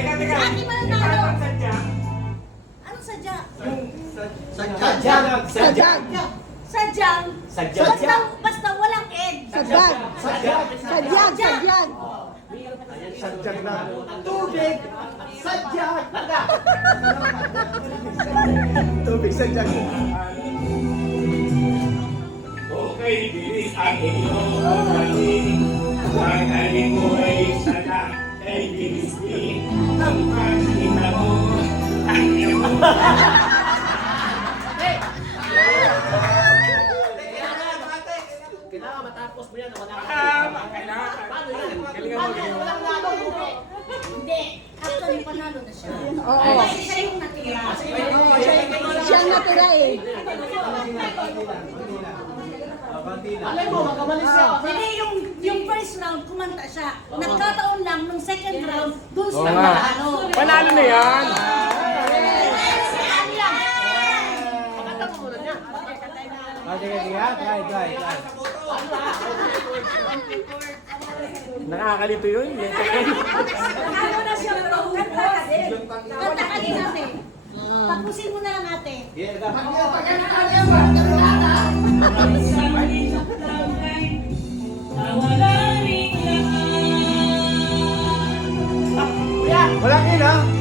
Teka. Sa akin mananalo. Anong sadya? Sadyang. Sadyang. Basta walang egg. Sadyang. Sadyang na. Tubig. Sadyang. Tubig sadyang. Okay, bilis ang inyong pagdating. Ang aling mo ay sadyang ay bilis din. Ang pagkita mo, ang iyong Kailangan matapos mo yan. Wala ka. kailangan. Paano yan? Galingan mo, galingan mo. Walang lalo. Hindi. Actually, panalo na siya. Oo. Kasi siya yung natira. Siyang natira eh. Alay mo, magkamalis siya. Hindi, yung first round, kumanta siya. Nagkataon lang, nung second round, doon Oo siya nga. manalo. Panalo na yan. Pakanta mo muna niya. Try. Nakakalito yun. Ano na siya, bro? Kanta ka din. Kanta ka din ate. Tapusin mo na lang ate. Walang ina.